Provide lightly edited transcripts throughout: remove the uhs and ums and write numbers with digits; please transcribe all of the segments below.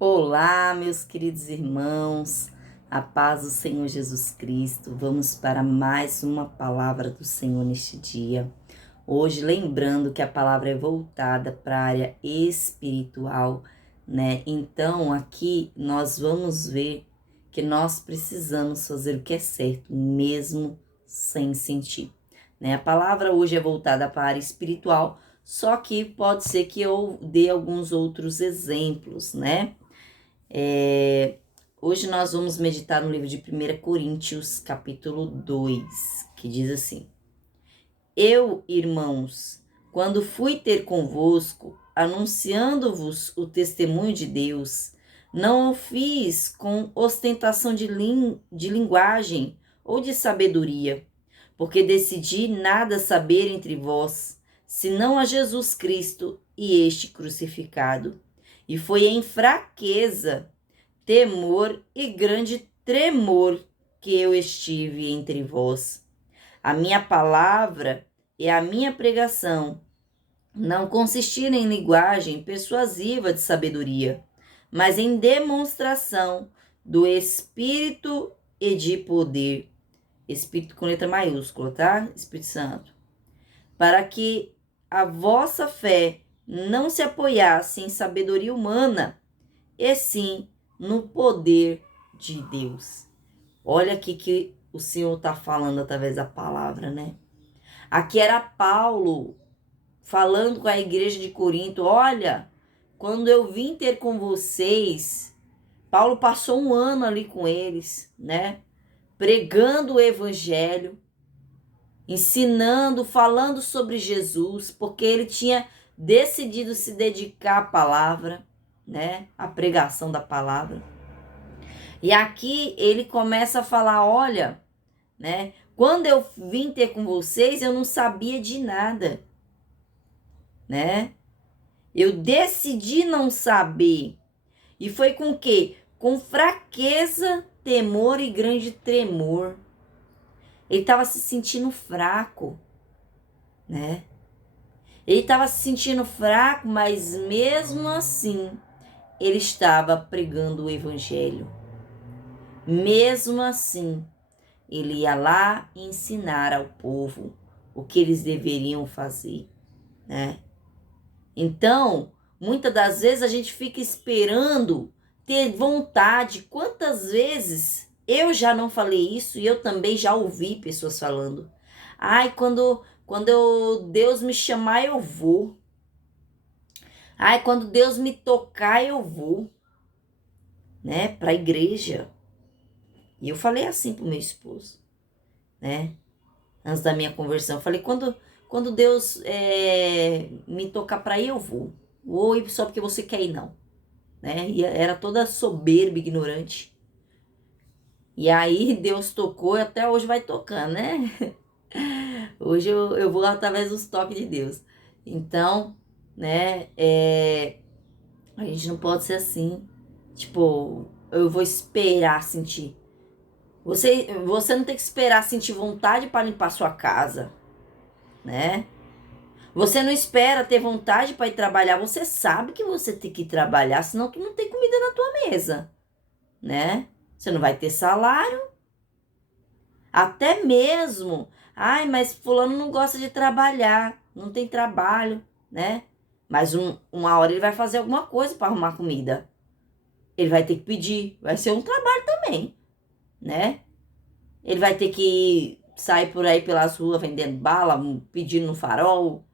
Olá, meus queridos irmãos, a paz do Senhor Jesus Cristo. Vamos para mais uma palavra do Senhor neste dia. Hoje, lembrando que a palavra é voltada para a área espiritual, né? Então, aqui nós vamos ver que nós precisamos fazer o que é certo, mesmo sem sentir, né? A palavra hoje é voltada para a área espiritual, só que pode ser que eu dê alguns outros exemplos, né? Hoje nós vamos meditar no livro de 1 Coríntios, capítulo 2, que diz assim: Eu, irmãos, quando fui ter convosco, anunciando-vos o testemunho de Deus, não o fiz com ostentação de linguagem ou de sabedoria, porque decidi nada saber entre vós, senão a Jesus Cristo e este crucificado. E foi em fraqueza, temor e grande tremor que eu estive entre vós. A minha palavra e a minha pregação não consistiram em linguagem persuasiva de sabedoria, mas em demonstração do Espírito e de poder. Espírito com letra maiúscula, tá? Espírito Santo. Para que a vossa fé não se apoiasse em sabedoria humana, e sim no poder de Deus. Olha aqui que o Senhor está falando através da palavra, né? Aqui era Paulo falando com a igreja de Corinto: olha, quando eu vim ter com vocês, Paulo passou um ano ali com eles, né? Pregando o evangelho, ensinando, falando sobre Jesus, porque ele tinha decidido se dedicar à palavra, né? À pregação da palavra. E aqui ele começa a falar: olha, né? Quando eu vim ter com vocês, eu não sabia de nada, né? Eu decidi não saber. E foi com o quê? Com fraqueza, temor e grande tremor. Ele estava se sentindo fraco, né? Ele estava se sentindo fraco, mas mesmo assim, ele estava pregando o evangelho. Mesmo assim, ele ia lá ensinar ao povo o que eles deveriam fazer, né? Então, muitas das vezes a gente fica esperando ter vontade. Quantas vezes eu já não falei isso e eu também já ouvi pessoas falando: ai, quando Deus me chamar, eu vou. Ai, quando Deus me tocar, eu vou, né, para a igreja. E eu falei assim pro meu esposo, né? Antes da minha conversão, eu falei: quando Deus me tocar para ir, eu vou. Vou ir só porque você quer ir, não. Né? E era toda soberba, ignorante. E aí Deus tocou e até hoje vai tocando, né? Hoje eu vou através dos toques de Deus. Então, né, a gente não pode ser assim. Tipo, eu vou esperar sentir. Você não tem que esperar sentir vontade para limpar sua casa, né? Você não espera ter vontade para ir trabalhar. Você sabe que você tem que ir trabalhar, senão tu não tem comida na tua mesa, né? Você não vai ter salário. Até mesmo, ai, mas fulano não gosta de trabalhar, não tem trabalho, né? Mas uma hora ele vai fazer alguma coisa para arrumar comida. Ele vai ter que pedir, vai ser um trabalho também, né? Ele vai ter que sair por aí pelas ruas vendendo bala, pedindo no farol.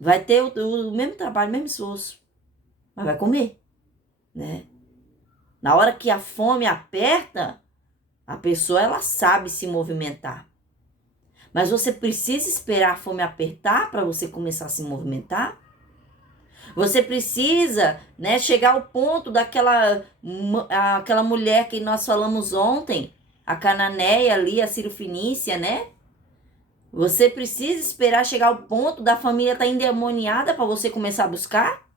Vai ter o mesmo trabalho, o mesmo esforço, mas vai comer, né? Na hora que a fome aperta, a pessoa ela sabe se movimentar. Mas você precisa esperar a fome apertar para você começar a se movimentar? Você precisa, né, chegar ao ponto aquela mulher que nós falamos ontem, a cananeia ali, a Cirofenícia, né? Você precisa esperar chegar ao ponto da família estar endemoniada para você começar a buscar?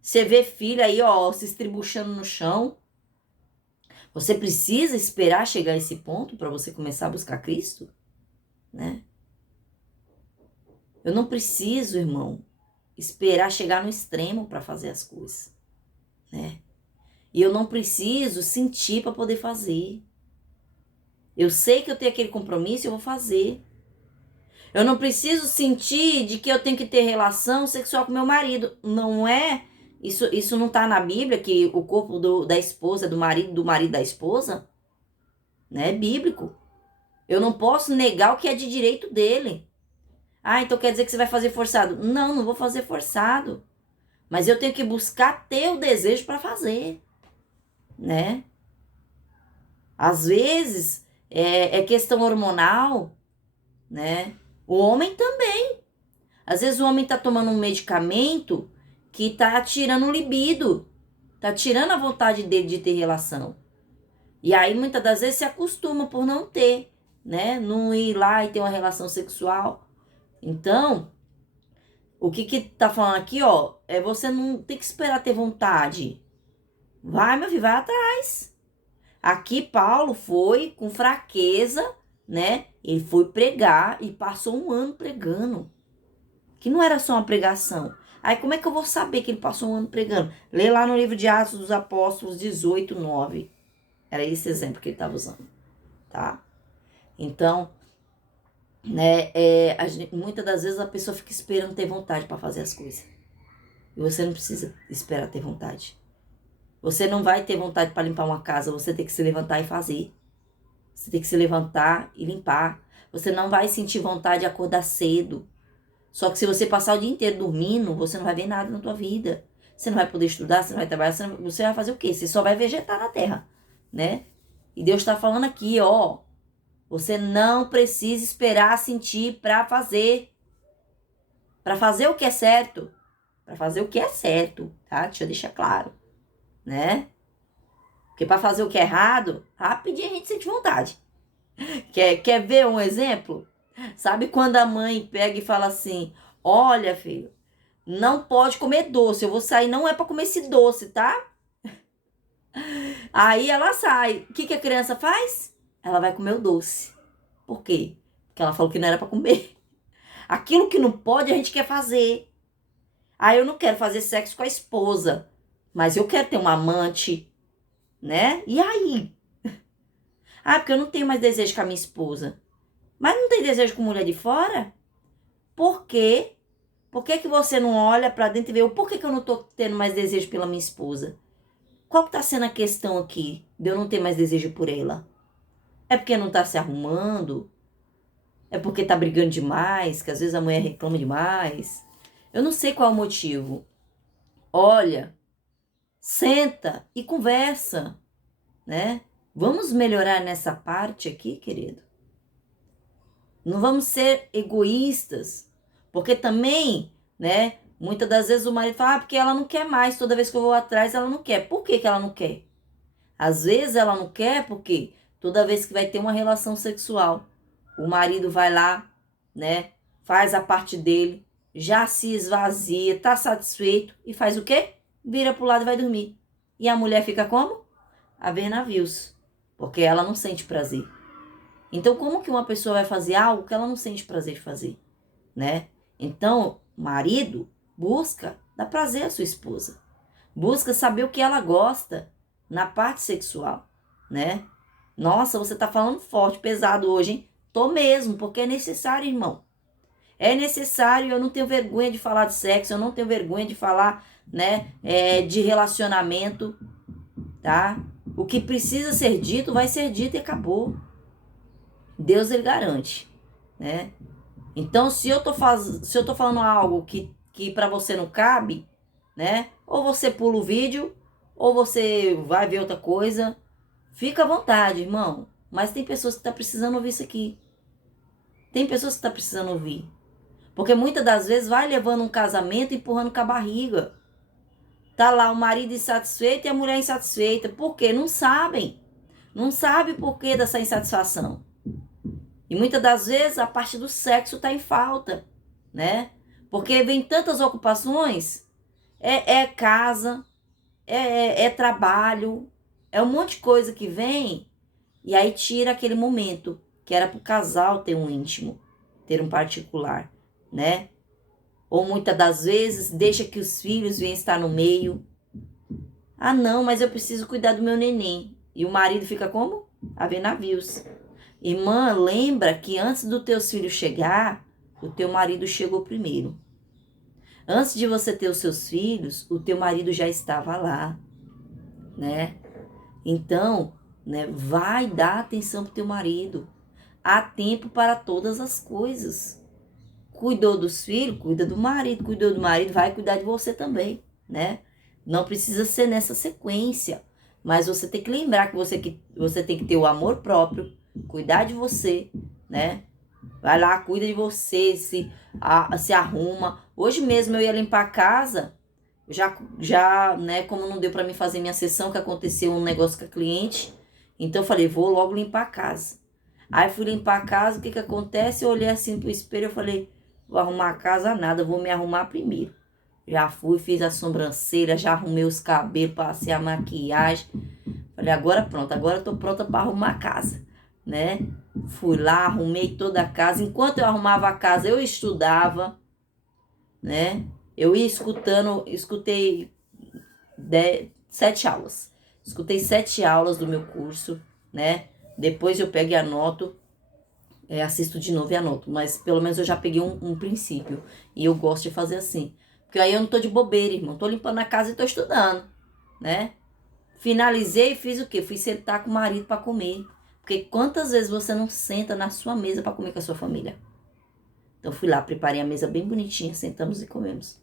Você vê filho aí, ó, se estribuchando no chão. Você precisa esperar chegar a esse ponto para você começar a buscar Cristo, né? Eu não preciso, irmão, esperar chegar no extremo para fazer as coisas, né? E eu não preciso sentir para poder fazer. Eu sei que eu tenho aquele compromisso e eu vou fazer. Eu não preciso sentir de que eu tenho que ter relação sexual com meu marido. Não é. Isso não está na Bíblia, que o corpo da esposa, do marido da esposa, né? É bíblico. Eu não posso negar o que é de direito dele. Ah, então quer dizer que você vai fazer forçado? Não, não vou fazer forçado. Mas eu tenho que buscar ter o desejo para fazer, né? Às vezes é questão hormonal, né? O homem também. Às vezes o homem tá tomando um medicamento que tá tirando o libido, tá tirando a vontade dele de ter relação. E aí muitas das vezes se acostuma por não ter, né? Não ir lá e ter uma relação sexual. Então, o que tá falando aqui, ó, é você não tem que esperar ter vontade. Vai, meu filho, vai atrás. Aqui Paulo foi com fraqueza, né? Ele foi pregar e passou um ano pregando. Que não era só uma pregação. Aí como é que eu vou saber que ele passou um ano pregando? Lê lá no livro de Atos dos Apóstolos 18:9. Era esse exemplo que ele estava usando, tá? Então, né, muitas das vezes a pessoa fica esperando ter vontade para fazer as coisas. E você não precisa esperar ter vontade. Você não vai ter vontade para limpar uma casa, você tem que se levantar e fazer. Você tem que se levantar e limpar. Você não vai sentir vontade de acordar cedo. Só que se você passar o dia inteiro dormindo, você não vai ver nada na tua vida. Você não vai poder estudar, você não vai trabalhar, você vai fazer o quê? Você só vai vegetar na terra, né? E Deus está falando aqui, ó. Você não precisa esperar sentir para fazer. Para fazer o que é certo. Para fazer o que é certo, tá? Deixa eu deixar claro, né? Porque para fazer o que é errado, rapidinho a gente sente vontade. Quer ver um exemplo? Sabe quando a mãe pega e fala assim: olha, filho, não pode comer doce. Eu vou sair, não é para comer esse doce, tá? Aí ela sai. O que a criança faz? Ela vai comer o doce. Por quê? Porque ela falou que não era para comer. Aquilo que não pode, a gente quer fazer. Ah, eu não quero fazer sexo com a esposa, mas eu quero ter uma amante, né? E aí? Ah, porque eu não tenho mais desejo com a minha esposa. Mas não tem desejo com mulher de fora? Por quê? Por que você não olha pra dentro e vê o porquê que eu não tô tendo mais desejo pela minha esposa? Qual que tá sendo a questão aqui de eu não ter mais desejo por ela? É porque não tá se arrumando? É porque tá brigando demais? Que às vezes a mulher reclama demais? Eu não sei qual é o motivo. Olha, senta e conversa, né? Vamos melhorar nessa parte aqui, querido. Não vamos ser egoístas, porque também, né? Muitas das vezes o marido fala, porque ela não quer mais, toda vez que eu vou atrás ela não quer. Por que ela não quer? Às vezes ela não quer porque toda vez que vai ter uma relação sexual, o marido vai lá, né? Faz a parte dele, já se esvazia, tá satisfeito e faz o quê? Vira pro lado e vai dormir. E a mulher fica como? A ver navios, porque ela não sente prazer. Então, como que uma pessoa vai fazer algo que ela não sente prazer de fazer, né? Então, o marido busca dar prazer à sua esposa. Busca saber o que ela gosta na parte sexual, né? Nossa, você tá falando forte, pesado hoje, hein? Tô mesmo, porque é necessário, irmão. É necessário, eu não tenho vergonha de falar de sexo, eu não tenho vergonha de falar, né, de relacionamento, tá? O que precisa ser dito, vai ser dito e acabou. Deus, ele garante, né? Então, se eu tô falando algo que para você não cabe, né? Ou você pula o vídeo, ou você vai ver outra coisa. Fica à vontade, irmão. Mas tem pessoas que tá precisando ouvir isso aqui. Tem pessoas que tá precisando ouvir. Porque muitas das vezes vai levando um casamento empurrando com a barriga. Tá lá o marido insatisfeito e a mulher insatisfeita. Por quê? Não sabem. Não sabe por que dessa insatisfação. E muitas das vezes a parte do sexo está em falta, né? Porque vem tantas ocupações, é casa, é trabalho, é um monte de coisa que vem e aí tira aquele momento que era para o casal ter um íntimo, ter um particular, né? Ou muitas das vezes deixa que os filhos venham estar no meio. Ah, não, mas eu preciso cuidar do meu neném. E o marido fica como? A ver navios. Irmã, lembra que antes dos teus filhos chegar, o teu marido chegou primeiro. Antes de você ter os seus filhos, o teu marido já estava lá, né? Então, né, vai dar atenção pro teu marido. Há tempo para todas as coisas. Cuidou dos filhos, cuida do marido. Cuidou do marido, vai cuidar de você também, né? Não precisa ser nessa sequência. Mas você tem que lembrar que você tem que ter o amor próprio, cuidar de você, né? Vai lá, cuida de você, se arruma. Hoje mesmo eu ia limpar a casa, já, né, como não deu para mim fazer minha sessão, que aconteceu um negócio com a cliente, então eu falei, vou logo limpar a casa. Aí fui limpar a casa, o que que acontece? Eu olhei assim pro espelho, eu falei, vou arrumar a casa nada, vou me arrumar primeiro. Já fui, fiz a sobrancelha, já arrumei os cabelos, passei a maquiagem. Falei, agora pronto, agora eu tô pronta para arrumar a casa, né? Fui lá, arrumei toda a casa. Enquanto eu arrumava a casa, eu estudava, né? Eu ia escutei 7 aulas. Escutei 7 aulas do meu curso, né? Depois eu pego e anoto, assisto de novo e anoto. Mas pelo menos eu já peguei um princípio. E eu gosto de fazer assim. Porque aí eu não tô de bobeira, irmão. Tô limpando a casa e tô estudando, né? Finalizei e fiz o quê? Fui sentar com o marido para comer. Porque quantas vezes você não senta na sua mesa para comer com a sua família? Então fui lá, preparei a mesa bem bonitinha, sentamos e comemos.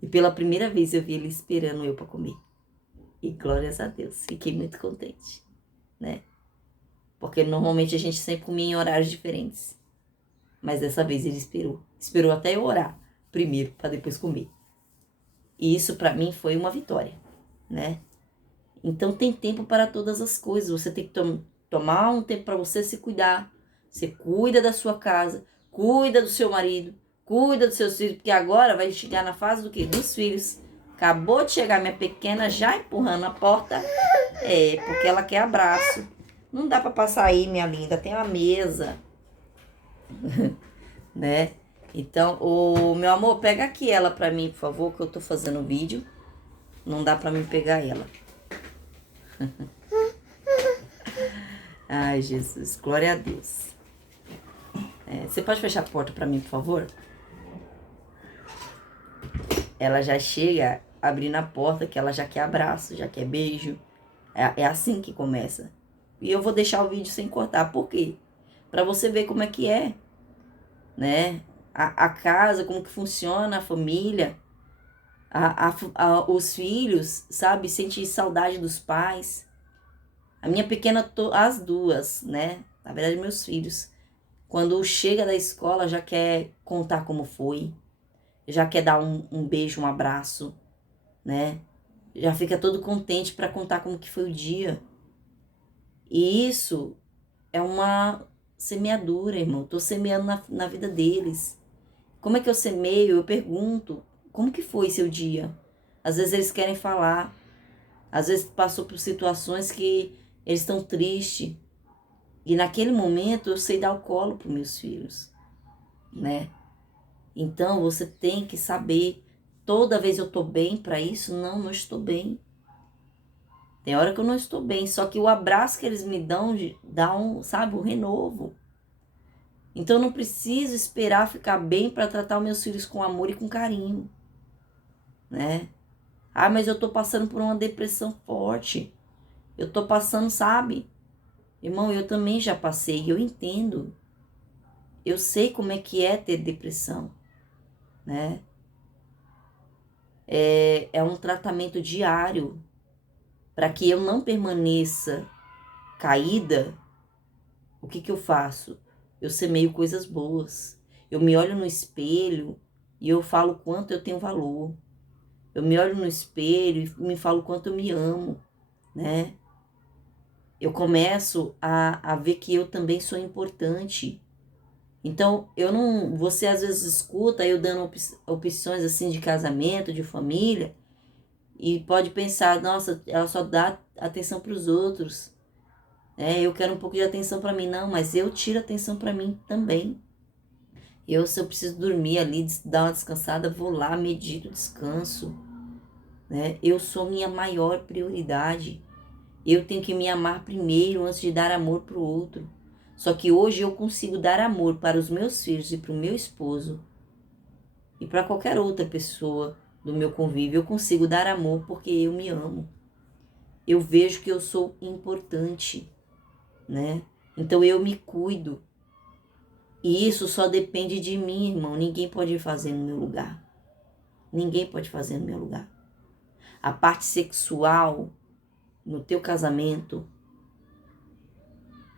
E pela primeira vez eu vi ele esperando eu para comer. E glórias a Deus, fiquei muito contente, né? Porque normalmente a gente sempre comia em horários diferentes. Mas dessa vez ele esperou. Esperou até eu orar primeiro, para depois comer. E isso para mim foi uma vitória, né? Então tem tempo para todas as coisas. Você tem que tomar um tempo para você se cuidar. Você cuida da sua casa, cuida do seu marido, cuida dos seus filhos, porque agora vai chegar na fase do quê? Dos filhos. Acabou de chegar minha pequena já empurrando a porta. Porque ela quer abraço. Não dá para passar aí, minha linda. Tem uma mesa. Né? Então, meu amor, pega aqui ela pra mim, por favor, que eu tô fazendo vídeo. Não dá pra mim pegar ela. Ai, Jesus, glória a Deus. Você pode fechar a porta pra mim, por favor? Ela já chega abrindo a porta, que ela já quer abraço, já quer beijo. É assim que começa. E eu vou deixar o vídeo sem cortar. Por quê? Pra você ver como é que é, né? A casa, como que funciona, a família. Os filhos, sabe? Sentir saudade dos pais. A minha pequena, as duas, né? Na verdade, meus filhos. Quando chega da escola, já quer contar como foi. Já quer dar um beijo, um abraço, né? Já fica todo contente para contar como que foi o dia. E isso é uma semeadura, irmão. Tô semeando na vida deles. Como é que eu semeio? Eu pergunto, como que foi seu dia? Às vezes eles querem falar. Às vezes passou por situações que eles estão tristes. E naquele momento eu sei dar o colo para meus filhos, né? Então você tem que saber, toda vez eu tô bem para isso? Não estou bem. Tem hora que eu não estou bem, só que o abraço que eles me dão, dá sabe, um renovo. Então eu não preciso esperar ficar bem para tratar os meus filhos com amor e com carinho, né? Ah, mas eu tô passando por uma depressão forte. Eu tô passando, sabe? Irmão, eu também já passei, eu entendo. Eu sei como é que é ter depressão, né? É um tratamento diário para que eu não permaneça caída. O que eu faço? Eu semeio coisas boas. Eu me olho no espelho e eu falo quanto eu tenho valor. Eu me olho no espelho e me falo quanto eu me amo, né? Eu começo a ver que eu também sou importante. Então, você às vezes escuta eu dando opções assim de casamento, de família, e pode pensar, nossa, ela só dá atenção para os outros. Eu quero um pouco de atenção para mim. Não, mas eu tiro atenção para mim também. Se eu preciso dormir ali, dar uma descansada, vou lá, medito, descanso, né? Eu sou minha maior prioridade. Eu tenho que me amar primeiro antes de dar amor para o outro. Só que hoje eu consigo dar amor para os meus filhos e para o meu esposo e para qualquer outra pessoa do meu convívio. Eu consigo dar amor porque eu me amo. Eu vejo que eu sou importante, né? Então eu me cuido. E isso só depende de mim, irmão. Ninguém pode fazer no meu lugar. Ninguém pode fazer no meu lugar. A parte sexual no teu casamento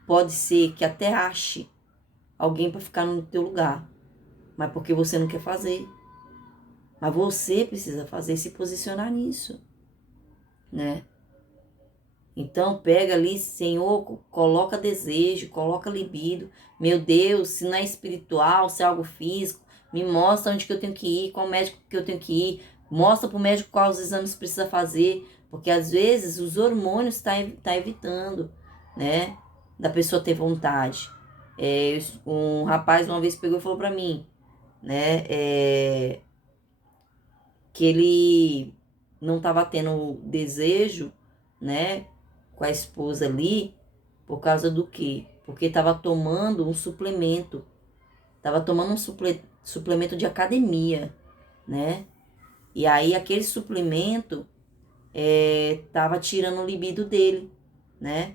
pode ser que até ache alguém para ficar no teu lugar, mas porque você não quer fazer. Mas você precisa fazer e se posicionar nisso, né? Então pega ali, Senhor, coloca desejo, coloca libido. Meu Deus, se não é espiritual, se é algo físico, me mostra onde que eu tenho que ir, qual médico que eu tenho que ir. Mostra para o médico quais exames precisa fazer, porque às vezes os hormônios tá evitando, né, da pessoa ter vontade. Um rapaz uma vez pegou e falou para mim, né, que ele não estava tendo desejo, né, com a esposa ali, por causa do quê? Porque estava tomando um suplemento, estava tomando um suplemento de academia, né? E aí aquele suplemento estava tirando o libido dele, né?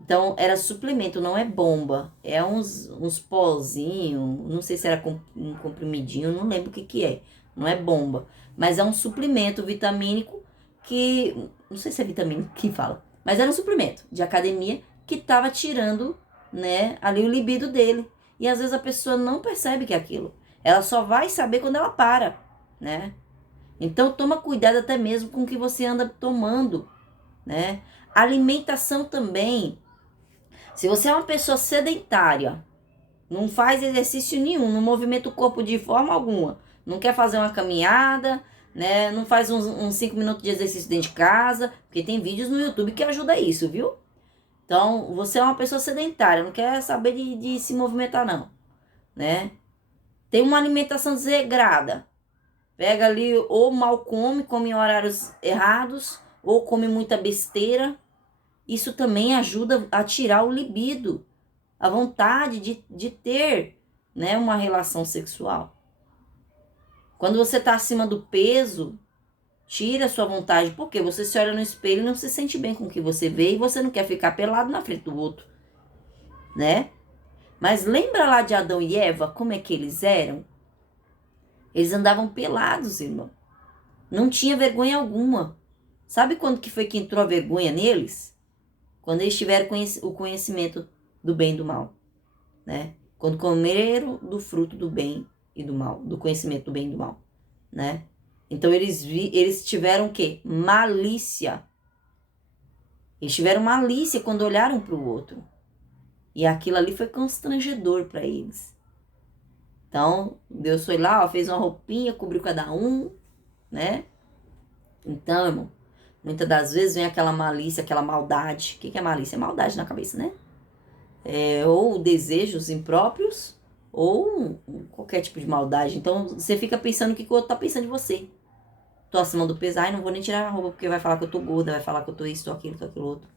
Então era suplemento, não é bomba, é uns pozinhos, não sei se era um comprimidinho, não lembro o que que é, não é bomba, mas é um suplemento vitamínico que, não sei se é vitamínico que fala, mas era um suplemento de academia que estava tirando, né, ali o libido dele. E às vezes a pessoa não percebe que é aquilo, ela só vai saber quando ela para, né? Então toma cuidado até mesmo com o que você anda tomando, né? Alimentação também. Se você é uma pessoa sedentária, não faz exercício nenhum, não movimenta o corpo de forma alguma, não quer fazer uma caminhada, né? Não faz uns 5 minutos de exercício dentro de casa, porque tem vídeos no YouTube que ajuda isso, viu? Então, você é uma pessoa sedentária, não quer saber de se movimentar, não, né? Tem uma alimentação desregrada. Pega ali, ou mal come em horários errados, ou come muita besteira. Isso também ajuda a tirar o libido, a vontade de ter, né, uma relação sexual. Quando você está acima do peso, tira a sua vontade, porque você se olha no espelho e não se sente bem com o que você vê e você não quer ficar pelado na frente do outro, né? Mas lembra lá de Adão e Eva, como é que eles eram? Eles andavam pelados, irmão. Não tinha vergonha alguma. Sabe quando que foi que entrou a vergonha neles? Quando eles tiveram o conhecimento do bem e do mal, né? Quando comeram do fruto do bem e do mal, do conhecimento do bem e do mal, né? Então eles tiveram o quê? Malícia. Eles tiveram malícia quando olharam para o outro. E aquilo ali foi constrangedor para eles. Então, Deus foi lá, ó, fez uma roupinha, cobriu cada um, né? Então, irmão, muitas das vezes vem aquela malícia, aquela maldade. O que é malícia? É maldade na cabeça, né? Ou desejos impróprios, ou qualquer tipo de maldade. Então, você fica pensando o que o outro tá pensando de você. Tô acima do peso, ai, não vou nem tirar a roupa porque vai falar que eu tô gorda, vai falar que eu tô isso, tô aquilo, tô aquilo outro,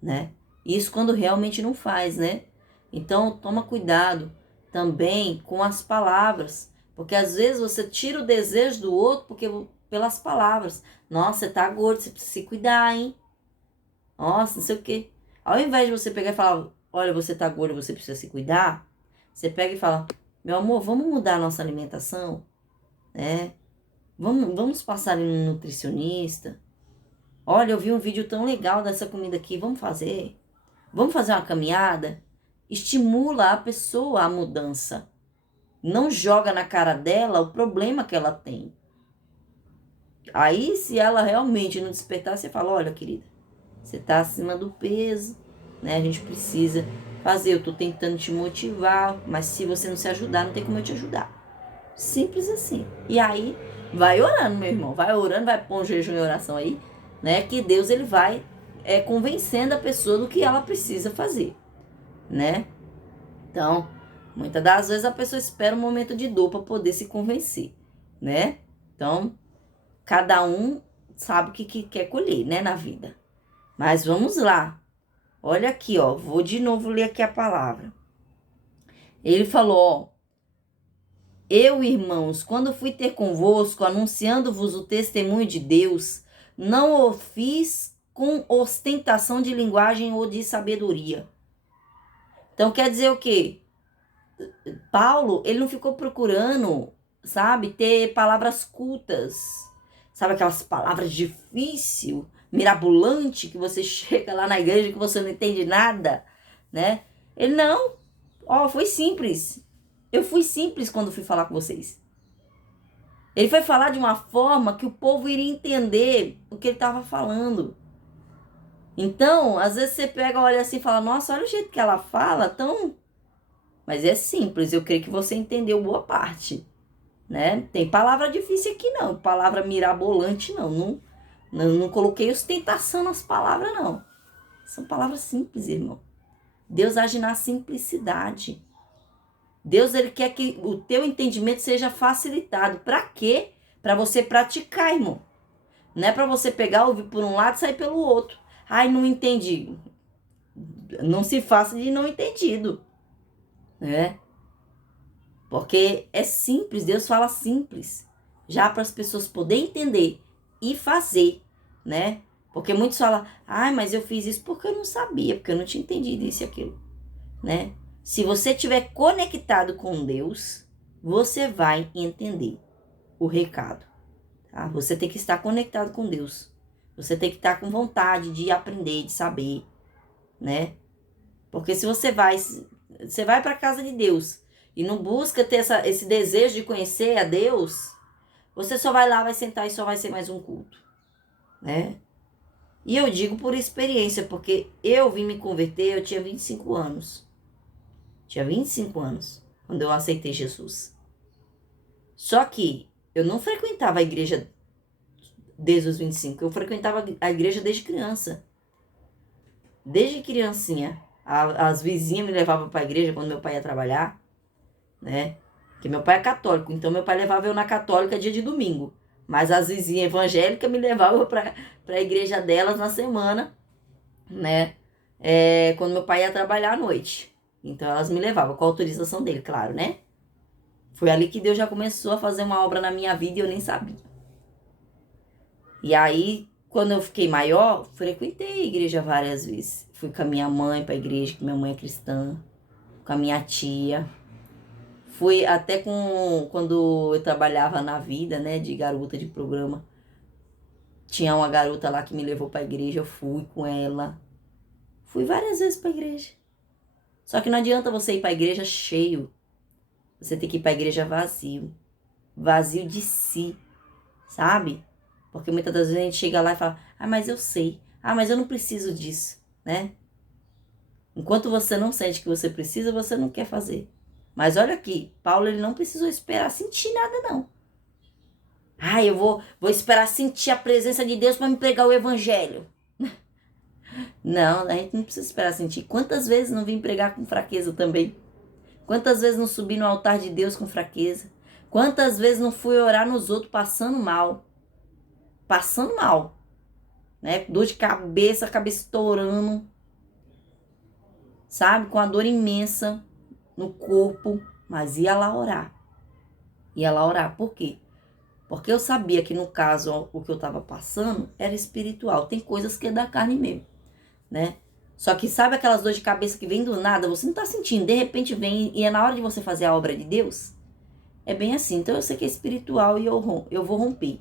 né? Isso quando realmente não faz, né? Então, toma cuidado também com as palavras, porque às vezes você tira o desejo do outro pelas palavras. Nossa, você tá gordo, você precisa se cuidar, hein? Nossa, não sei o quê. Ao invés de você pegar e falar, olha, você tá gordo, você precisa se cuidar, você pega e fala, meu amor, vamos mudar a nossa alimentação, né? Vamos passar em um nutricionista. Olha, eu vi um vídeo tão legal dessa comida aqui, vamos fazer? Vamos fazer uma caminhada? Estimula a pessoa a mudança. Não joga na cara dela o problema que ela tem. Aí, se ela realmente não despertar, você fala, olha, querida, você tá acima do peso, né? A gente precisa fazer. Eu tô tentando te motivar, mas se você não se ajudar, não tem como eu te ajudar. Simples assim. E aí, vai orando, meu irmão. Vai orando, vai pôr um jejum e oração aí, né? Que Deus, ele vai convencendo a pessoa do que ela precisa fazer, né? Então, muitas das vezes a pessoa espera um momento de dor para poder se convencer, né? Então, cada um sabe o que quer colher, né, na vida. Mas vamos lá. Olha aqui, ó, vou de novo ler aqui a palavra. Ele falou, ó, eu, irmãos, quando fui ter convosco, anunciando-vos o testemunho de Deus, não o fiz com ostentação de linguagem ou de sabedoria. Então quer dizer o quê? Paulo, ele não ficou procurando, sabe, ter palavras cultas, sabe, aquelas palavras difíceis, mirabolante, que você chega lá na igreja que você não entende nada, né? Ele não, ó, foi simples. Eu fui simples quando fui falar com vocês. Ele foi falar de uma forma que o povo iria entender o que ele estava falando. Então, às vezes você pega, olha assim e fala, nossa, olha o jeito que ela fala, tão... Mas é simples, eu creio que você entendeu boa parte, né? Tem palavra difícil aqui não, palavra mirabolante não coloquei ostentação nas palavras não. São palavras simples, irmão. Deus age na simplicidade. Deus, ele quer que o teu entendimento seja facilitado. Para quê? Para você praticar, irmão. Não é para você pegar, ouvir por um lado e sair pelo outro. Ai, não entendi. Não se faça de não entendido, né? Porque é simples, Deus fala simples. Já para as pessoas poderem entender e fazer, né? Porque muitos falam, ai, mas eu fiz isso porque eu não sabia, porque eu não tinha entendido isso e aquilo, né? Se você estiver conectado com Deus, você vai entender o recado, tá? Você tem que estar conectado com Deus. Você tem que estar com vontade de aprender, de saber, né? Porque se você vai para a casa de Deus e não busca ter esse desejo de conhecer a Deus, você só vai lá, vai sentar e só vai ser mais um culto, né? E eu digo por experiência, porque eu vim me converter, eu tinha 25 anos. Tinha 25 anos quando eu aceitei Jesus. Só que eu não frequentava a igreja desde os 25. Eu frequentava a igreja desde criança. Desde criancinha. As vizinhas me levavam para a igreja quando meu pai ia trabalhar, né? Porque meu pai é católico, então meu pai levava eu na católica dia de domingo. Mas as vizinhas evangélicas me levavam para a igreja delas na semana, né? Quando meu pai ia trabalhar à noite. Então elas me levavam, com a autorização dele, claro, né? Foi ali que Deus já começou a fazer uma obra na minha vida e eu nem sabia. E aí, quando eu fiquei maior, frequentei a igreja várias vezes. Fui com a minha mãe para a igreja, que minha mãe é cristã, com a minha tia. Fui até quando eu trabalhava na vida, né, de garota de programa. Tinha uma garota lá que me levou para a igreja, eu fui com ela. Fui várias vezes para a igreja. Só que não adianta você ir para a igreja cheio. Você tem que ir para a igreja vazio. Vazio de si, sabe? Porque muitas das vezes a gente chega lá e fala, ah, mas eu sei. Ah, mas eu não preciso disso, né? Enquanto você não sente que você precisa, você não quer fazer. Mas olha aqui, Paulo, ele não precisou esperar sentir nada, não. Ah, eu vou esperar sentir a presença de Deus para me pregar o evangelho. Não, a gente não precisa esperar sentir. Quantas vezes não vim pregar com fraqueza também? Quantas vezes não subi no altar de Deus com fraqueza? Quantas vezes não fui orar nos outros passando mal? Passando mal, né? Dor de cabeça, cabeça estourando, sabe? Com a dor imensa no corpo, mas ia lá orar. Ia lá orar. Por quê? Porque eu sabia que no caso o que eu estava passando era espiritual. Tem coisas que é da carne mesmo, né? Só que sabe aquelas dores de cabeça que vem do nada, você não tá sentindo, de repente vem e é na hora de você fazer a obra de Deus? É bem assim. Então eu sei que é espiritual e eu vou romper.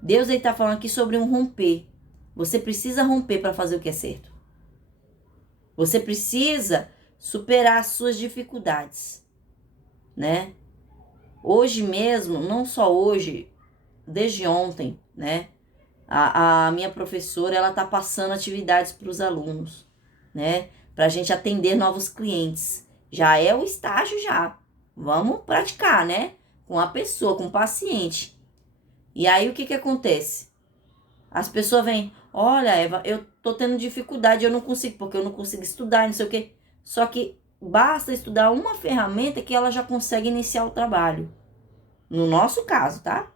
Deus aí tá falando aqui sobre um romper. Você precisa romper para fazer o que é certo. Você precisa superar as suas dificuldades, né? Hoje mesmo, não só hoje, desde ontem, né? A minha professora, ela tá passando atividades para os alunos, né? Pra gente atender novos clientes. Já é o estágio já. Vamos praticar, né? Com a pessoa, com o paciente. E aí o que acontece? As pessoas vêm, olha, Eva, eu tô tendo dificuldade, eu não consigo, porque eu não consigo estudar, não sei o quê. Só que basta estudar uma ferramenta que ela já consegue iniciar o trabalho. No nosso caso, tá?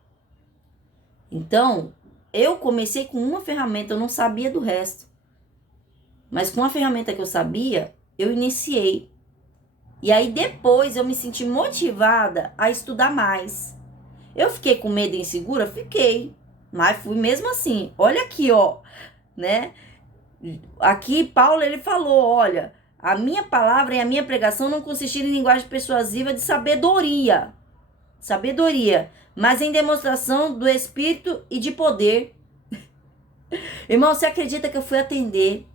Então, eu comecei com uma ferramenta, eu não sabia do resto. Mas com a ferramenta que eu sabia, eu iniciei. E aí depois eu me senti motivada a estudar mais. Eu fiquei com medo e insegura? Fiquei. Mas fui mesmo assim. Olha aqui, ó, né? Aqui Paulo ele falou, olha, a minha palavra e a minha pregação não consistiram em linguagem persuasiva de sabedoria. Sabedoria, mas em demonstração do Espírito e de poder. Irmão, você acredita que eu fui atender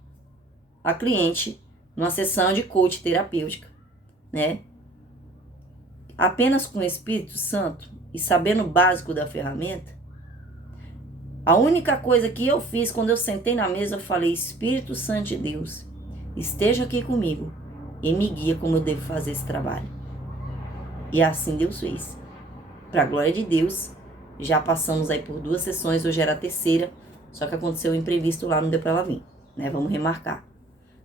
a cliente numa sessão de coach terapêutica, né? Apenas com o Espírito Santo e sabendo o básico da ferramenta? A única coisa que eu fiz quando eu sentei na mesa, eu falei, Espírito Santo de Deus, esteja aqui comigo e me guia como eu devo fazer esse trabalho. E assim Deus fez. Para a glória de Deus, já passamos aí por 2 sessões, hoje era a terceira, só que aconteceu um imprevisto lá, não deu para ela vir, né? Vamos remarcar.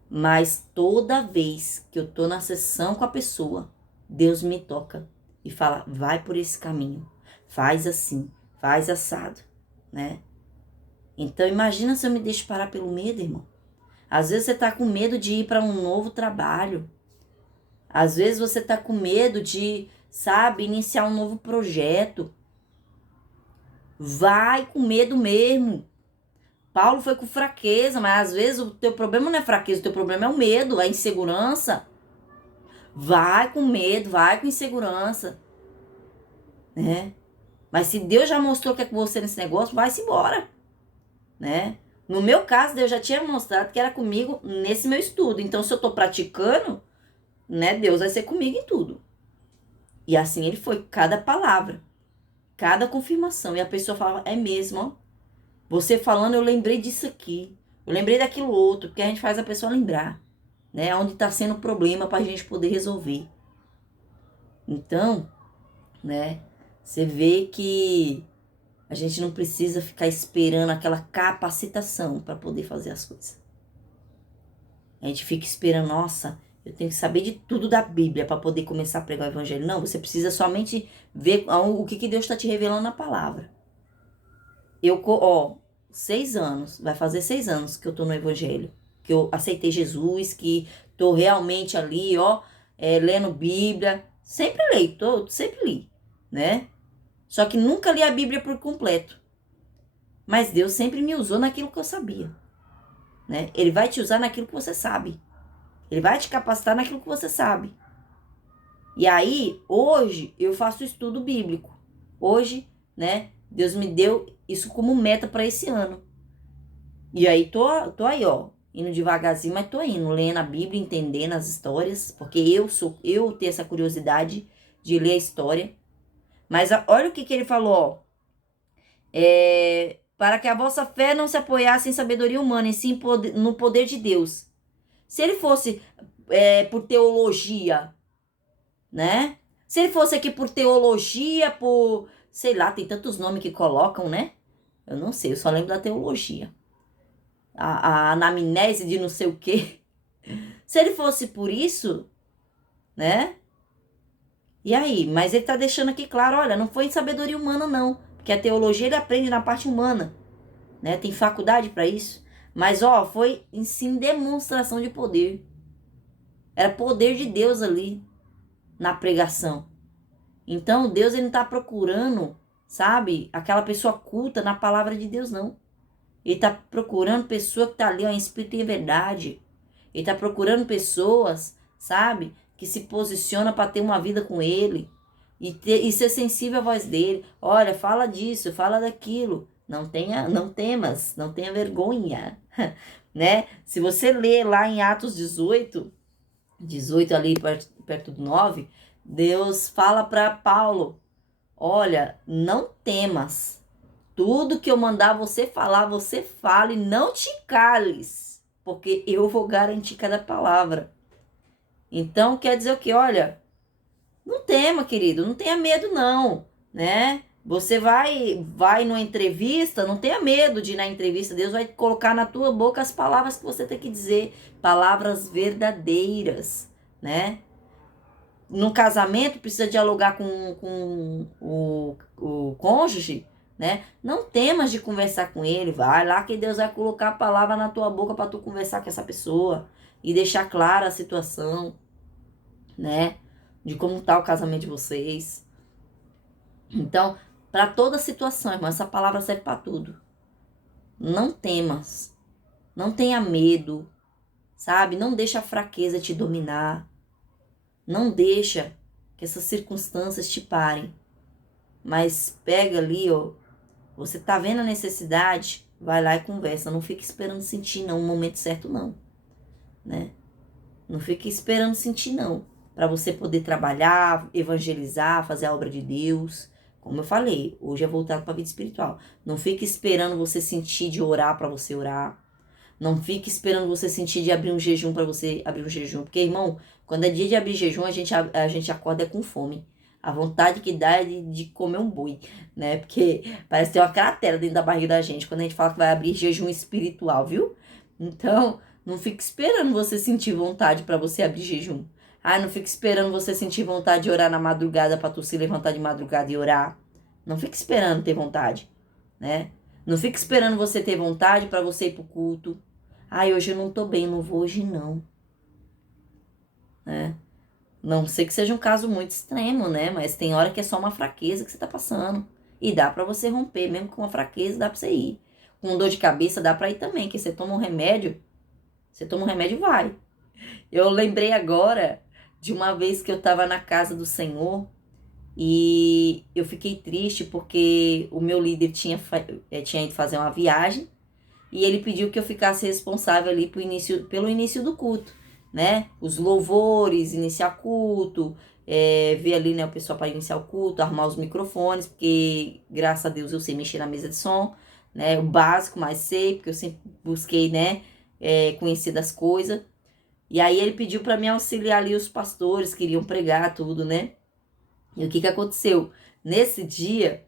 Mas toda vez que eu tô na sessão com a pessoa, Deus me toca e fala, vai por esse caminho, faz assim, faz assado, né? Então imagina se eu me deixo parar pelo medo, irmão. Às vezes você tá com medo de ir para um novo trabalho. Às vezes você tá com medo de, sabe, iniciar um novo projeto. Vai com medo mesmo. Paulo foi com fraqueza, mas às vezes o teu problema não é fraqueza, o teu problema é o medo, a insegurança. Vai com medo, vai com insegurança, né? Mas se Deus já mostrou que é com você nesse negócio, vai-se embora, né? No meu caso, Deus já tinha mostrado que era comigo nesse meu estudo. Então, se eu tô praticando, né, Deus vai ser comigo em tudo. E assim ele foi, cada palavra, cada confirmação. E a pessoa falava, é mesmo, ó. Você falando, eu lembrei disso aqui. Eu lembrei daquilo outro, porque a gente faz a pessoa lembrar, né? Onde está sendo o problema para a gente poder resolver. Então, né? Você vê que a gente não precisa ficar esperando aquela capacitação para poder fazer as coisas. A gente fica esperando, nossa, eu tenho que saber de tudo da Bíblia para poder começar a pregar o Evangelho. Não, você precisa somente ver o que Deus está te revelando na palavra. Eu, 6 anos, vai fazer 6 anos que eu tô no Evangelho, que eu aceitei Jesus, que tô realmente ali, lendo Bíblia, sempre leio, sempre li, né? Só que nunca li a Bíblia por completo, mas Deus sempre me usou naquilo que eu sabia, né? Ele vai te usar naquilo que você sabe, ele vai te capacitar naquilo que você sabe. E aí, hoje, eu faço estudo bíblico, hoje, né, Deus me deu isso como meta para esse ano. E aí tô aí, indo devagarzinho, mas tô indo, lendo a Bíblia, entendendo as histórias, porque eu tenho essa curiosidade de ler a história. Mas olha o que ele falou, para que a vossa fé não se apoiasse em sabedoria humana, e sim no poder de Deus. Se ele fosse por teologia, né? Se ele fosse aqui por teologia, por, sei lá, tem tantos nomes que colocam, né? Eu não sei, eu só lembro da teologia. A anamnese de não sei o quê. Se ele fosse por isso, né? E aí? Mas ele tá deixando aqui claro, olha, não foi em sabedoria humana, não. Porque a teologia ele aprende na parte humana, né? Tem faculdade para isso. Mas, foi em sim demonstração de poder. Era poder de Deus ali, na pregação. Então, Deus ele não tá procurando, sabe, aquela pessoa culta na palavra de Deus, não. Ele tá procurando pessoa que tá ali, em espírito e em verdade. Ele tá procurando pessoas, sabe, que se posiciona para ter uma vida com ele. E ser sensível à voz dele. Olha, fala disso, fala daquilo. Não temas, não tenha vergonha. Né? Se você ler lá em Atos 18 ali perto do 9, Deus fala para Paulo, olha, não temas. Tudo que eu mandar você falar, você fala e não te cales, porque eu vou garantir cada palavra. Então, quer dizer o quê? Olha, não tema, querido, não tenha medo não, né? Você vai numa entrevista, não tenha medo de ir na entrevista, Deus vai colocar na tua boca as palavras que você tem que dizer, palavras verdadeiras, né? No casamento, precisa dialogar com o cônjuge, né? Não temas de conversar com ele, vai lá que Deus vai colocar a palavra na tua boca para tu conversar com essa pessoa e deixar clara a situação, né? De como tá o casamento de vocês. Então, para toda situação, irmão, essa palavra serve para tudo. Não temas, não tenha medo, sabe? Não deixa a fraqueza te dominar. Não deixa que essas circunstâncias te parem. Mas pega ali, ó, você tá vendo a necessidade, vai lá e conversa. Não fica esperando sentir, não, o momento certo, não, né? Não fica esperando sentir, não. Para você poder trabalhar, evangelizar, fazer a obra de Deus. Como eu falei, hoje é voltado para a vida espiritual. Não fique esperando você sentir de orar para você orar. Não fique esperando você sentir de abrir um jejum para você abrir um jejum. Porque, irmão, quando é dia de abrir jejum, a gente acorda com fome. A vontade que dá é de comer um boi, né? Porque parece ter uma cratera dentro da barriga da gente quando a gente fala que vai abrir jejum espiritual, viu? Então, não fique esperando você sentir vontade para você abrir jejum. Ah, não fique esperando você sentir vontade de orar na madrugada para tu se levantar de madrugada e orar. Não fique esperando ter vontade, né? Não fique esperando você ter vontade para você ir pro culto. Ai, hoje eu não tô bem, não vou hoje não, né? Não sei que seja um caso muito extremo, né? Mas tem hora que é só uma fraqueza que você tá passando. E dá pra você romper, mesmo com uma fraqueza, dá pra você ir. Com dor de cabeça, dá pra ir também, que você toma um remédio e vai. Eu lembrei agora de uma vez que eu tava na casa do Senhor e eu fiquei triste porque o meu líder tinha ido fazer uma viagem e ele pediu que eu ficasse responsável ali pelo início do culto, né? Os louvores, iniciar culto, ver ali, né, o pessoal para iniciar o culto, arrumar os microfones, porque graças a Deus eu sei mexer na mesa de som, né? O básico, mas sei, porque eu sempre busquei, né, conhecer das coisas. E aí ele pediu para mim auxiliar ali os pastores, que iriam pregar tudo, né? E o que aconteceu? Nesse dia,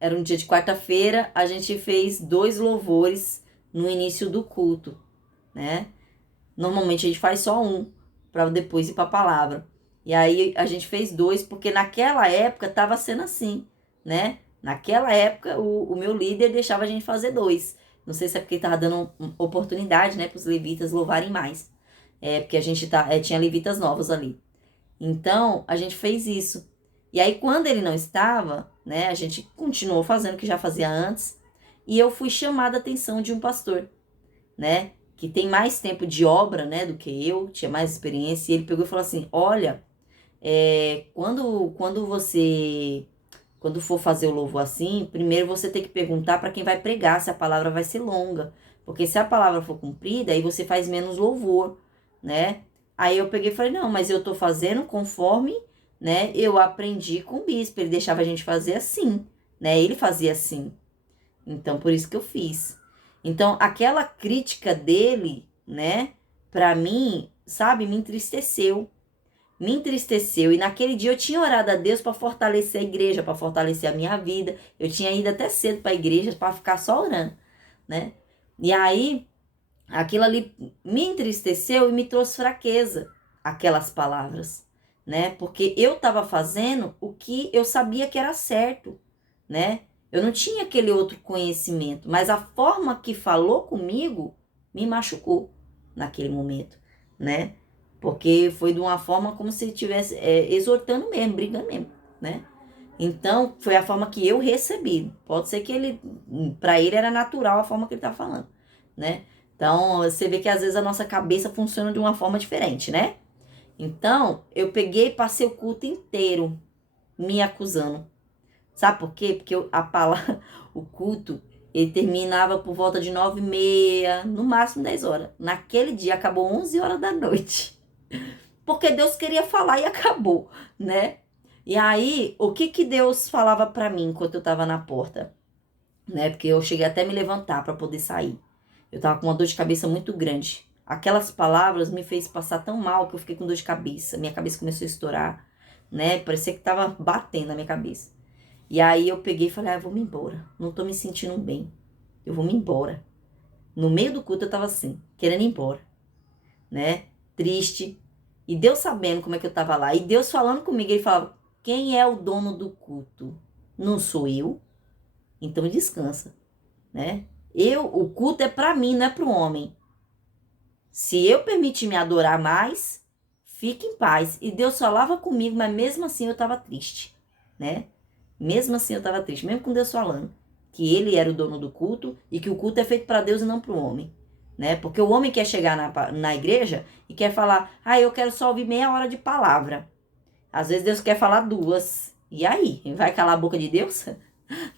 era um dia de quarta-feira, a gente fez 2 louvores no início do culto, né? Normalmente a gente faz só um, para depois ir para a palavra. E aí a gente fez 2, porque naquela época estava sendo assim, né? Naquela época o meu líder deixava a gente fazer 2. Não sei se é porque estava dando oportunidade, né, para os levitas louvarem mais. Porque a gente tinha levitas novas ali. Então, a gente fez isso. E aí, quando ele não estava, né, a gente continuou fazendo o que já fazia antes. E eu fui chamada a atenção de um pastor, né, que tem mais tempo de obra, né, do que eu, tinha mais experiência. E ele pegou e falou assim, olha, quando for fazer o louvor assim, primeiro você tem que perguntar para quem vai pregar se a palavra vai ser longa. Porque se a palavra for comprida, aí você faz menos louvor, né? Aí eu peguei e falei, não, mas eu tô fazendo conforme, né, eu aprendi com o bispo. Ele deixava a gente fazer assim, né? Ele fazia assim. Então, por isso que eu fiz. Então, aquela crítica dele, né, pra mim, sabe, me entristeceu. Me entristeceu. E naquele dia eu tinha orado a Deus para fortalecer a igreja, para fortalecer a minha vida. Eu tinha ido até cedo para a igreja para ficar só orando, né? E aí, aquilo ali me entristeceu e me trouxe fraqueza, aquelas palavras, né? Porque eu estava fazendo o que eu sabia que era certo, né? Eu não tinha aquele outro conhecimento, mas a forma que falou comigo me machucou naquele momento, né? Porque foi de uma forma como se estivesse exortando mesmo, brigando mesmo, né? Então, foi a forma que eu recebi. Pode ser que para ele era natural a forma que ele tá falando, né? Então, você vê que às vezes a nossa cabeça funciona de uma forma diferente, né? Então, eu peguei e passei o culto inteiro me acusando. Sabe por quê? Porque a palavra, o culto, ele terminava por volta de 9h30, no máximo 10 horas. Naquele dia, acabou 11 horas da noite. Porque Deus queria falar e acabou, né? E aí, o que Deus falava pra mim enquanto eu tava na porta? Né? Porque eu cheguei até a me levantar pra poder sair. Eu tava com uma dor de cabeça muito grande. Aquelas palavras me fez passar tão mal que eu fiquei com dor de cabeça. Minha cabeça começou a estourar, né? Parecia que tava batendo na minha cabeça. E aí eu peguei e falei, eu vou me embora. Não tô me sentindo bem. Eu vou me embora. No meio do culto eu tava assim, querendo ir embora, né? Triste. E Deus sabendo como é que eu tava lá. E Deus falando comigo, ele falava, quem é o dono do culto? Não sou eu? Então descansa, né? O culto é para mim, não é para o homem. Se eu permitir me adorar mais, fique em paz. E Deus falava comigo, mas mesmo assim eu estava triste, né? Mesmo assim eu estava triste, mesmo com Deus falando que ele era o dono do culto e que o culto é feito para Deus e não para o homem, né? Porque o homem quer chegar na igreja e quer falar, eu quero só ouvir meia hora de palavra. Às vezes Deus quer falar 2. E aí? Vai calar a boca de Deus?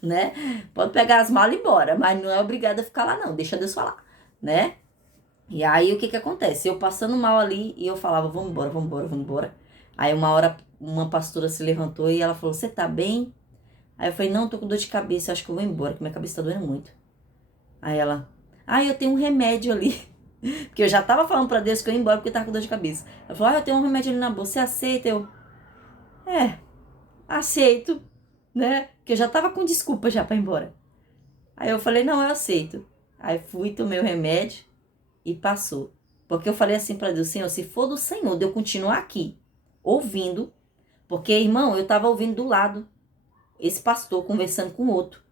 Né? Pode pegar as malas e ir embora, mas não é obrigado a ficar lá não, deixa Deus falar, né? E aí o que que acontece? Eu passando mal ali e eu falava, vamos embora, vamos embora, vamos embora. Aí uma hora uma pastora se levantou e ela falou, você tá bem? Aí eu falei, não, tô com dor de cabeça, acho que eu vou embora, que minha cabeça tá doendo muito. Aí ela, eu tenho um remédio ali. Porque eu já tava falando pra Deus que eu ia embora porque eu tava com dor de cabeça. Ela falou, eu tenho um remédio ali na bolsa, você aceita? Eu, aceito, né? Porque eu já tava com desculpa já pra ir embora. Aí eu falei, não, eu aceito. Aí fui, tomei o remédio e passou. Porque eu falei assim pra Deus, Senhor, se for do Senhor, de eu continuar aqui, ouvindo, porque, irmão, eu tava ouvindo do lado esse pastor conversando com outro,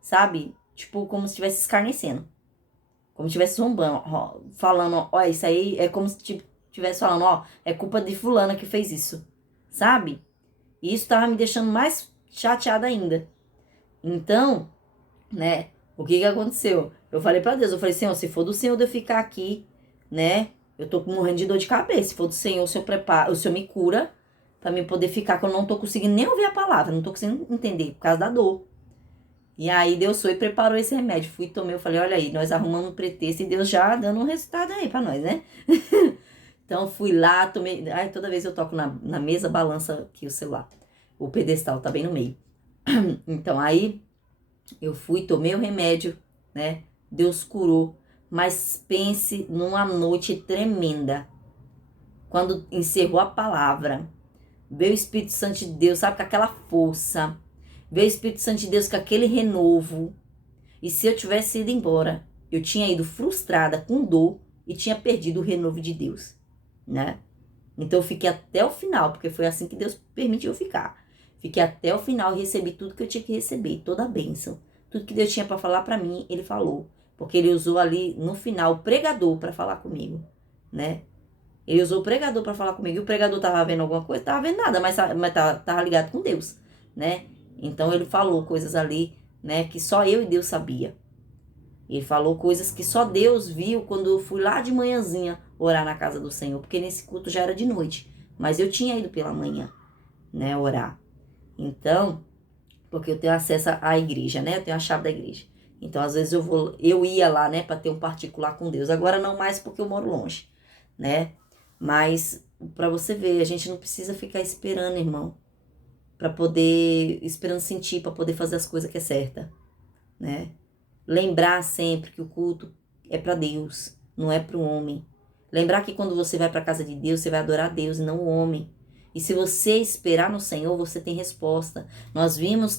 sabe? Tipo, como se estivesse escarnecendo. Como se estivesse zombando, ó, falando, ó, isso aí é como se estivesse falando, ó, é culpa de fulana que fez isso, sabe? E isso tava me deixando mais chateada ainda. Então, né, o que que aconteceu? Eu falei pra Deus, eu falei, Senhor, se for do Senhor de eu ficar aqui, né, eu tô morrendo de dor de cabeça. Se for do Senhor, o Senhor prepara, o Senhor me cura pra mim poder ficar, que eu não tô conseguindo nem ouvir a palavra, não tô conseguindo entender por causa da dor. E aí Deus foi e preparou esse remédio. Fui, tomei, eu falei, olha aí, nós arrumamos um pretexto e Deus já dando um resultado aí pra nós, né? Então fui lá, tomei. Ai, toda vez eu toco na mesa, balança aqui o celular. O pedestal tá bem no meio. Então aí eu fui, tomei o remédio, né? Deus curou. Mas pense numa noite tremenda. Quando encerrou a palavra, veio o Espírito Santo de Deus, sabe, com aquela força. Veio o Espírito Santo de Deus com aquele renovo. E se eu tivesse ido embora, eu tinha ido frustrada, com dor, e tinha perdido o renovo de Deus, né? Então eu fiquei até o final, porque foi assim que Deus permitiu eu ficar. Fiquei até o final e recebi tudo que eu tinha que receber, toda a bênção. Tudo que Deus tinha para falar para mim, Ele falou. Porque Ele usou ali, no final, o pregador para falar comigo, né? Ele usou o pregador para falar comigo. E o pregador tava vendo alguma coisa? Tava vendo nada, mas tava ligado com Deus, né? Então ele falou coisas ali, né, que só eu e Deus sabia. Ele falou coisas que só Deus viu quando eu fui lá de manhãzinha orar na casa do Senhor, porque nesse culto já era de noite, mas eu tinha ido pela manhã, né, orar. Então, porque eu tenho acesso à igreja, né? Eu tenho a chave da igreja. Então, às vezes eu ia lá, né, para ter um particular com Deus. Agora não mais porque eu moro longe, né? Mas para você ver, a gente não precisa ficar esperando, irmão, para poder esperando sentir, para poder fazer as coisas que é certa, né? Lembrar sempre que o culto é para Deus, não é para o homem. Lembrar que quando você vai para a casa de Deus, você vai adorar a Deus e não o homem. E se você esperar no Senhor, você tem resposta. Nós vimos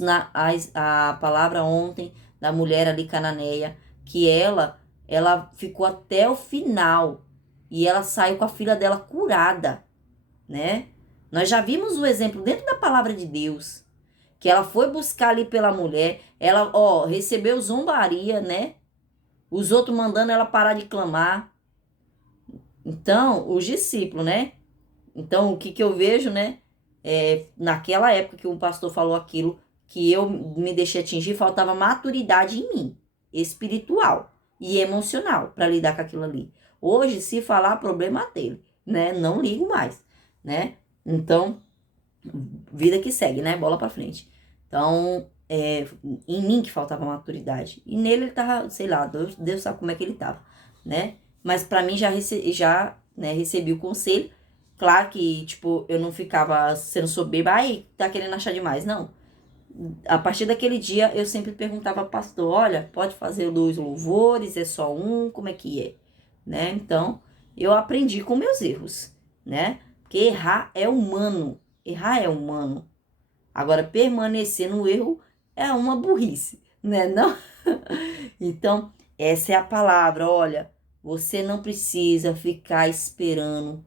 a palavra ontem da mulher ali cananeia, que ela ficou até o final e ela saiu com a filha dela curada, né? Nós já vimos o exemplo dentro da palavra de Deus, que ela foi buscar ali pela mulher, ela, recebeu zombaria, né? Os outros mandando ela parar de clamar. Então, os discípulos, né? Então, o que que eu vejo, né? Naquela época que o pastor falou aquilo, que eu me deixei atingir, faltava maturidade em mim, espiritual e emocional, para lidar com aquilo ali. Hoje, se falar, problema dele, né? Não ligo mais, né? Então, vida que segue, né? Bola pra frente. Então, em mim que faltava maturidade. E nele ele tava, sei lá, Deus sabe como é que ele tava, né? Mas pra mim né, recebi o conselho. Claro que, tipo, eu não ficava sendo soberba, tá querendo achar demais, não. A partir daquele dia, eu sempre perguntava ao pastor, olha, pode fazer 2 louvores, é só um, como é que é? Né? Então, eu aprendi com meus erros, né? Porque errar é humano, errar é humano. Agora, permanecer no erro é uma burrice, né? Não? Então, essa é a palavra, olha, você não precisa ficar esperando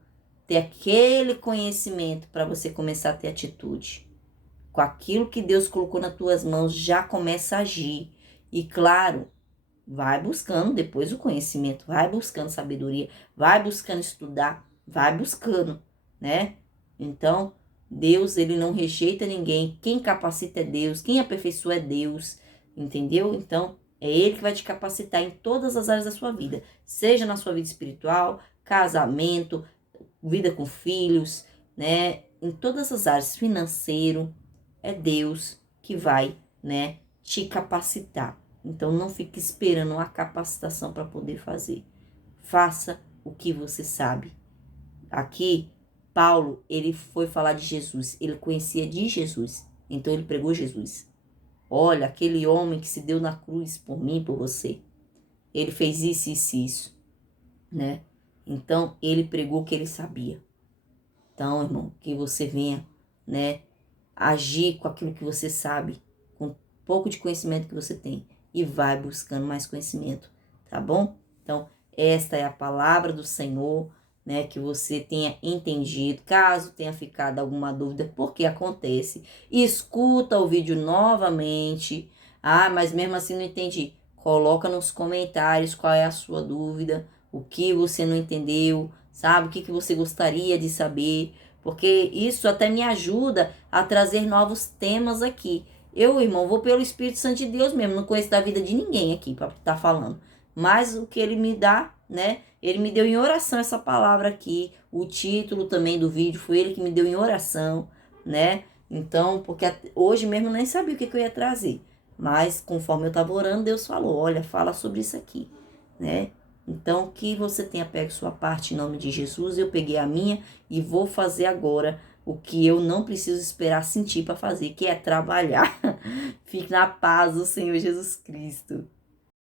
ter aquele conhecimento para você começar a ter atitude. com aquilo que Deus colocou nas tuas mãos, já começa a agir. E claro, vai buscando depois o conhecimento, vai buscando sabedoria, vai buscando estudar, vai buscando, né? Então, Deus, ele não rejeita ninguém. Quem capacita é Deus, quem aperfeiçoa é Deus, entendeu? Então, é Ele que vai te capacitar em todas as áreas da sua vida, seja na sua vida espiritual, casamento, vida com filhos, né? Em todas as áreas, financeiro, é Deus que vai, né, te capacitar. Então, não fique esperando a capacitação para poder fazer. Faça o que você sabe. Aqui, Paulo, ele foi falar de Jesus. Ele conhecia de Jesus. Então, ele pregou Jesus. Olha, aquele homem que se deu na cruz por mim, por você. Ele fez isso, isso, isso, né? Então, ele pregou o que ele sabia. Então, irmão, que você venha, né, agir com aquilo que você sabe, com pouco de conhecimento que você tem, e vai buscando mais conhecimento, tá bom? Então, esta é a palavra do Senhor, né, que você tenha entendido. Caso tenha ficado alguma dúvida, porque acontece, escuta o vídeo novamente. Ah, mas mesmo assim não entendi. Coloca nos comentários qual é a sua dúvida, o que você não entendeu, sabe? O que você gostaria de saber, porque isso até me ajuda a trazer novos temas aqui. Eu, irmão, vou pelo Espírito Santo de Deus mesmo, não conheço da vida de ninguém aqui para estar falando. Mas o que ele me dá, né? Ele me deu em oração essa palavra aqui. O título também do vídeo foi ele que me deu em oração, né? Então, porque hoje mesmo eu nem sabia o que eu ia trazer. Mas conforme eu estava orando, Deus falou, olha, fala sobre isso aqui, né? Então, que você tenha pego sua parte em nome de Jesus. Eu peguei a minha e vou fazer agora o que eu não preciso esperar sentir para fazer, que é trabalhar. Fique na paz do Senhor Jesus Cristo.